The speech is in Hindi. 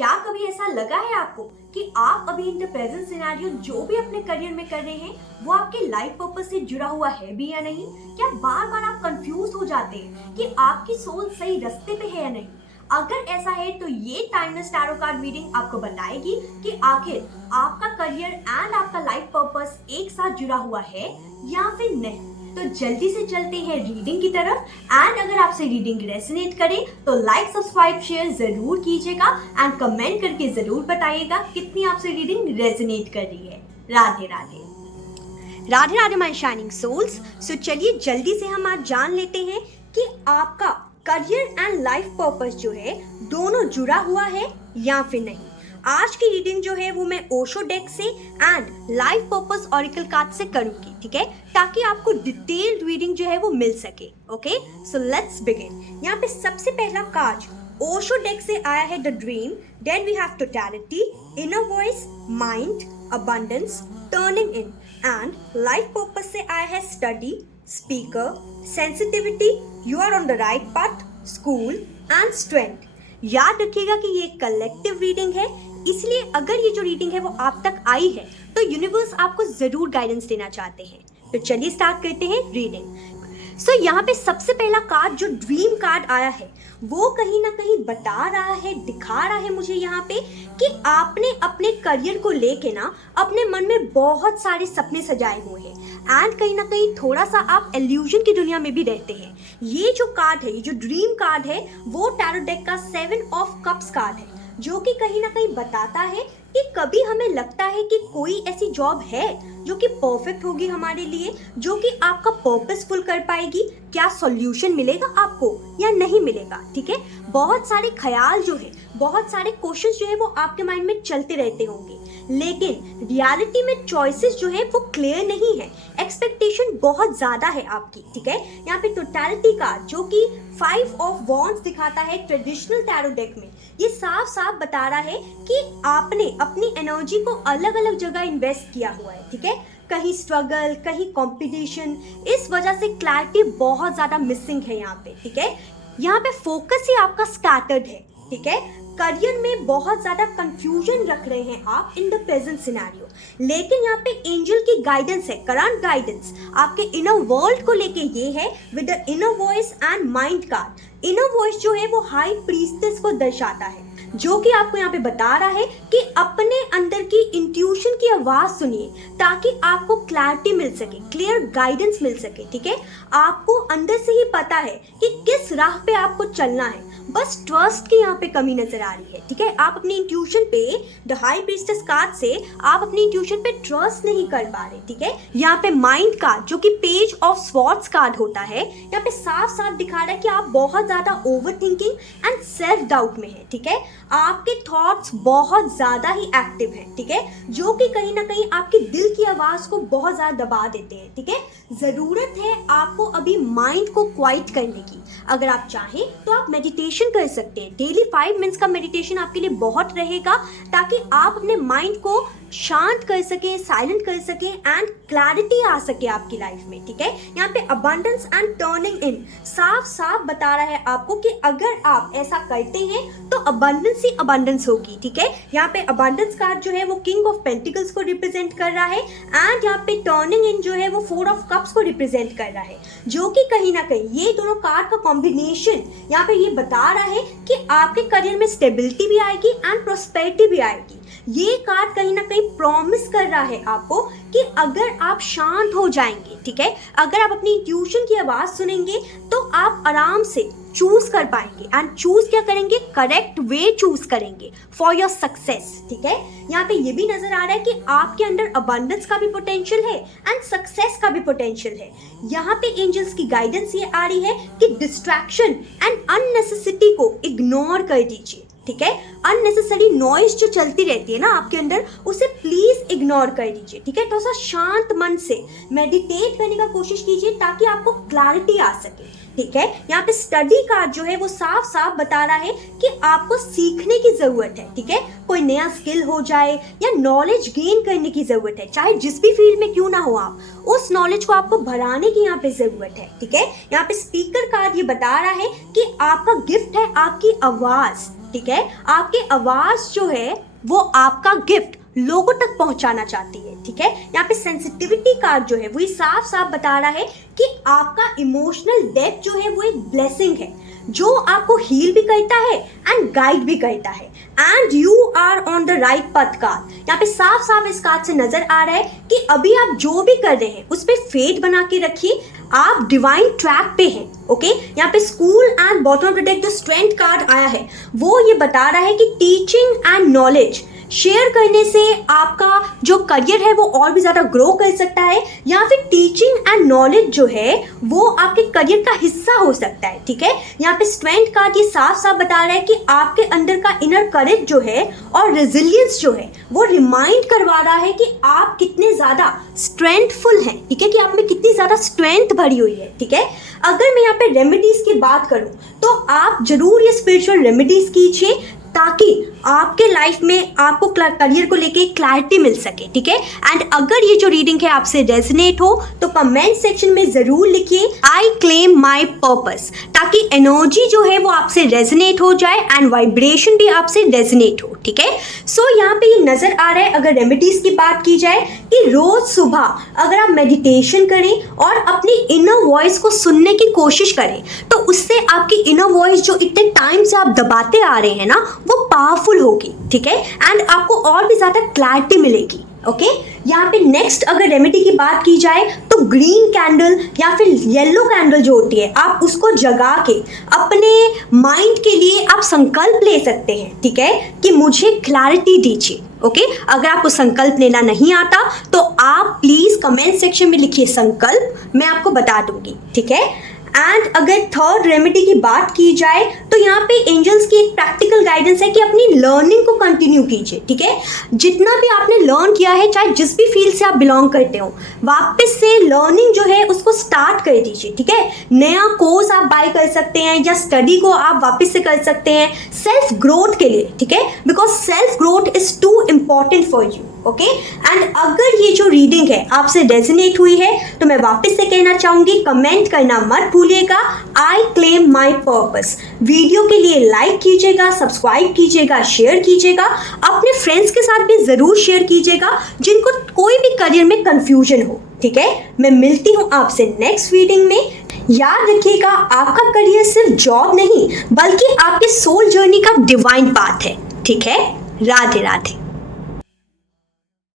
क्या कभी ऐसा लगा है आपको कि आप अभी इन द प्रेजेंट सिनेरियो जो भी अपने करियर में कर रहे हैं वो आपके लाइफ पर्पस से जुड़ा हुआ है भी या नहीं? क्या बार बार आप कंफ्यूज हो जाते हैं कि आपकी सोल सही रास्ते पे है या नहीं? अगर ऐसा है तो ये टाइमलेस टैरो कार्ड रीडिंग आपको बताएगी कि आखिर आपका करियर एंड आपका लाइफ पर्पस एक साथ जुड़ा हुआ है या फिर नहीं। तो जल्दी से चलते हैं रीडिंग की तरफ। एंड अगर आपसे रीडिंग रेजोनेट करे तो लाइक सब्सक्राइब शेयर जरूर कीजिएगा एंड कमेंट करके जरूर बताइएगा कितनी आपसे रीडिंग रेजोनेट कर रही है। Radhe Radhe. Radhe Radhe my shining souls. So चलिए जल्दी से हम आज जान लेते हैं कि आपका करियर एंड लाइफ पर्पस जो है दोनों जुड़ा हुआ है या फिर नहीं। आज की रीडिंग जो है वो मैं ओशो डेक से and life purpose oracle card से करूंगी, ठीक है, ताकि आपको डिटेल्ड रीडिंग जो है वो मिल सके। Okay, so let's begin. यहाँ पे सबसे पहला कार्ड ओशो डेक से आया है the dream, then we have totality, inner voice, mind, abundance, turning in, and life purpose से आया है study, speaker, sensitivity, you are on the right path, school and strength. याद रखिएगा कि ये कलेक्टिव रीडिंग है, इसलिए अगर ये जो रीडिंग है वो आप तक आई है तो यूनिवर्स आपको जरूर गाइडेंस देना चाहते हैं। तो चलिए स्टार्ट करते हैं रीडिंग। सो यहाँ पे सबसे पहला कार्ड जो ड्रीम कार्ड आया है वो कहीं ना कहीं बता रहा है, दिखा रहा है मुझे यहाँ पे कि आपने अपने करियर को लेके ना अपने मन में बहुत सारे सपने सजाए हुए हैं एंड कहीं ना कहीं थोड़ा सा आप इल्यूजन की दुनिया में भी रहते हैं। ये जो कार्ड है, ये जो ड्रीम कार्ड है वो टैरो डेक का 7 ऑफ कप्स कार्ड है, जो कि कहीं ना कहीं बताता है कि कभी हमें लगता है कि कोई ऐसी जॉब है जो कि परफेक्ट होगी हमारे लिए, जो कि आपका पर्पस फुल कर पाएगी। क्या सॉल्यूशन मिलेगा आपको या नहीं मिलेगा, ठीक है। बहुत सारे ख्याल जो है, बहुत सारे क्वेश्चंस जो है वो आपके माइंड में चलते रहते होंगे, लेकिन रियलिटी में चॉइसेस जो है वो क्लियर नहीं है, एक्सपेक्टेशन बहुत ज़्यादा है आपकी, ठीक है। यहाँ पे टोटलिटी का जो कि 5 ऑफ वॉन्ड्स दिखाता है ट्रेडिशनल टैरो डेक में, ये साफ साफ बता रहा है कि आपने अपनी एनर्जी को अलग अलग जगह इन्वेस्ट किया हुआ है, ठीक है। कहीं स्ट्रगल, कहीं कंपटीशन, इस वजह से क्लैरिटी बहुत ज़्यादा मिसिंग है यहाँ पे, ठीक है। यहाँ पे फोकस ही आपका स्कैटर्ड है, ठीक है। करियर में बहुत ज़्यादा कंफ्यूजन रख रहे हैं आप इन द प्रेजेंट सिनेरियो, लेकिन यहाँ पे एंजल की गाइडेंस है, करंट गाइडेंस आपके इनर वर्ल्ड को लेके ये है with the inner voice and mind card. Inner voice जो है वो हाई प्रीस्टेस को दर्शाता है, जो कि आपको यहाँ पे बता रहा है कि अपने अंदर की इंट्यूशन की आवाज़ सुनिए ताकि आपको क्लैरिटी मिल सके, क्लियर गाइडेंस मिल सके, ठीक है। आपको अंदर से ही पता है कि किस राह पे आपको चलना है, बस ट्रस्ट की यहाँ पे कमी नजर आ रही है, ठीक है। आप अपनी इंट्यूशन पे, द हाई प्रीस्टेस कार्ड से आप अपनी इंट्यूशन पे ट्रस्ट नहीं कर पा रहे, ठीक है। यहाँ पे माइंड कार्ड जो कि पेज ऑफ स्वॉर्ड्स कार्ड होता है, यहाँ पे साफ साफ दिखा रहा है कि आप बहुत ज़्यादा over thinking and self doubt में है, ठीक है। आपके थॉट्स बहुत ज़्यादा ही एक्टिव हैं, ठीक है, जो कि कहीं ना कहीं आपके दिल की आवाज़ को बहुत ज़्यादा दबा देते हैं, ठीक है। ज़रूरत है आपको अभी माइंड को क्वाइट करने की। अगर आप चाहें तो आप मेडिटेशन कर सकते हैं, डेली 5 मिनट्स का मेडिटेशन आपके लिए बहुत रहेगा, ताकि आप अपने माइंड को शांत कर सकें, साइलेंट कर सकें एंड क्लैरिटी आ सके आपकी लाइफ में, ठीक है। यहाँ पे अबंडेंस एंड टर्निंग इन साफ साफ बता रहा है आपको कि अगर आप ऐसा करते हैं तो अबंडेंस ही अबंडेंस होगी, ठीक है। यहाँ पे अबंडेंस कार्ड जो है वो किंग ऑफ पेंटिकल्स को रिप्रेजेंट कर रहा है एंड यहाँ पे टर्निंग इन जो है वो 4 ऑफ कप्स को रिप्रेजेंट कर रहा है, जो कि कहीं ना कहीं ये दोनों कार्ड का कॉम्बिनेशन यहाँ पे ये बता रहा है कि आपके करियर में स्टेबिलिटी भी आएगी एंड प्रोस्पेरिटी भी आएगी। ये कार्ड कहीं ना कहीं प्रॉमिस कर रहा है आपको कि अगर आप शांत हो जाएंगे, ठीक है, अगर आप अपनी इंट्यूशन की आवाज़ सुनेंगे तो आप आराम से चूज कर पाएंगे एंड चूज क्या करेंगे, करेक्ट वे चूज करेंगे फॉर योर सक्सेस, ठीक है। यहाँ पे ये भी नजर आ रहा है कि आपके अंदर अबंडेंस का भी पोटेंशियल है एंड सक्सेस का भी पोटेंशियल है। यहाँ पे एंजल्स की गाइडेंस ये आ रही है कि डिस्ट्रैक्शन एंड अननेसेसिटी को इग्नोर कर दीजिए, ठीक है। अननेसेसरी नॉइज जो चलती रहती है ना आपके अंदर, उसे प्लीज इग्नोर कर दीजिए, ठीक है। थोड़ा सा शांत मन से मेडिटेट करने का कोशिश कीजिए ताकि आपको क्लैरिटी आ सके, ठीक है। यहाँ पे स्टडी कार्ड जो है वो साफ साफ बता रहा है कि आपको सीखने की जरूरत है, ठीक है। कोई नया स्किल हो जाए या नॉलेज गेन करने की जरूरत है, चाहे जिस भी फील्ड में क्यों ना हो आप, उस नॉलेज को आपको बढ़ाने की यहाँ पे जरूरत है, ठीक है। यहाँ पे स्पीकर कार्ड ये बता रहा है कि आपका गिफ्ट है आपकी आवाज, ठीक है। आपकी आवाज़ जो है वो आपका गिफ्ट लोगों तक पहुंचाना चाहती है, ठीक है। यहाँ पे सेंसिटिविटी कार्ड जो है वो साफ साफ बता रहा है कि आपका इमोशनल डेप्थ जो है वो एक ब्लेसिंग है जो आपको हील भी करता है एंड गाइड भी करता है, and you are on the right path card. यहाँ पे साफ साफ इस कार्ड से नजर आ रहा है कि अभी आप जो भी कर रहे हैं उस पर फेथ बना के रखिए, आप डिवाइन ट्रैक पे हैं, ओके। यहाँ पे स्कूल एंड बॉटम प्रोटेक्ट जो स्ट्रेंथ कार्ड आया है वो ये बता रहा है कि टीचिंग एंड नॉलेज शेयर करने से आपका जो करियर है वो और भी ज़्यादा ग्रो कर सकता है, या फिर टीचिंग एंड नॉलेज जो है वो आपके करियर का हिस्सा हो सकता है, ठीक है। यहाँ पे स्ट्रेंथ कार्ड ये साफ साफ बता रहा है कि आपके अंदर का इनर करेज जो है और रेजिलियंस जो है वो रिमाइंड करवा रहा है कि आप कितने ज़्यादा स्ट्रेंथफुल हैं, ठीक है, कि आप में कितनी ज़्यादा स्ट्रेंथ भरी हुई है, ठीक है। अगर मैं यहाँ पे रेमेडीज़ की बात करूँ तो आप जरूर ये स्पिरिचुअल रेमेडीज़ कीजिए ताकि आपके लाइफ में आपको करियर को लेके क्लैरिटी मिल सके, ठीक है। एंड अगर ये जो रीडिंग है आपसे रेजोनेट हो तो कमेंट सेक्शन में ज़रूर लिखिए आई क्लेम माई पर्पस, ताकि एनर्जी जो है वो आपसे रेजोनेट हो जाए एंड वाइब्रेशन भी आपसे रेजोनेट हो, ठीक है। सो यहाँ पे ये नज़र आ रहा है, अगर रेमेडीज़ की बात की जाए, कि रोज़ सुबह अगर आप मेडिटेशन करें और अपनी इनर वॉइस को सुनने की कोशिश करें तो उससे आपकी इनर वॉइस जो इतने टाइम से आप दबाते आ रहे हैं ना वो पावरफुल होगी, ठीक है, एंड आपको और भी ज़्यादा क्लैरिटी मिलेगी, ओके। यहाँ पे नेक्स्ट अगर रेमेडी की बात की जाए तो ग्रीन कैंडल या फिर येलो कैंडल जो होती है आप उसको जगा के अपने माइंड के लिए आप संकल्प ले सकते हैं, ठीक है, कि मुझे क्लैरिटी दीजिए, ओके। अगर आपको संकल्प लेना नहीं आता तो आप प्लीज़ कमेंट सेक्शन में लिखिए संकल्प, मैं आपको बता दूंगी, ठीक है। एंड अगर थर्ड रेमेडी की बात की जाए तो यहाँ पे एंजल्स की एक प्रैक्टिकल गाइडेंस है कि अपनी लर्निंग को कंटिन्यू कीजिए, ठीक है। जितना भी आपने लर्न किया है, चाहे जिस भी फील्ड से आप बिलोंग करते हो, वापस से लर्निंग जो है उसको स्टार्ट कर दीजिए, ठीक है। नया कोर्स आप बाय कर सकते हैं या स्टडी को आप वापस से कर सकते हैं सेल्फ ग्रोथ के लिए, ठीक है, because self growth is too important for you, okay. And अगर ये जो रीडिंग है आपसे रेजोनेट हुई है तो मैं वापस से कहना चाहूँगी, कमेंट करना मत भूलिएगा I claim my purpose. Video के लिए लाइक कीजिएगा, सब्सक्राइब कीजिएगा, शेयर कीजिएगा, अपने फ्रेंड्स के साथ भी ज़रूर शेयर कीजिएगा जिनको कोई भी करियर में कन्फ्यूजन हो, ठीक है। मैं मिलती हूँ आपसे नेक्स्ट रीडिंग में। याद रखिएगा आपका करियर सिर्फ जॉब नहीं बल्कि आपके सोल जर्नी का डिवाइन पाथ है, ठीक है। राधे राधे।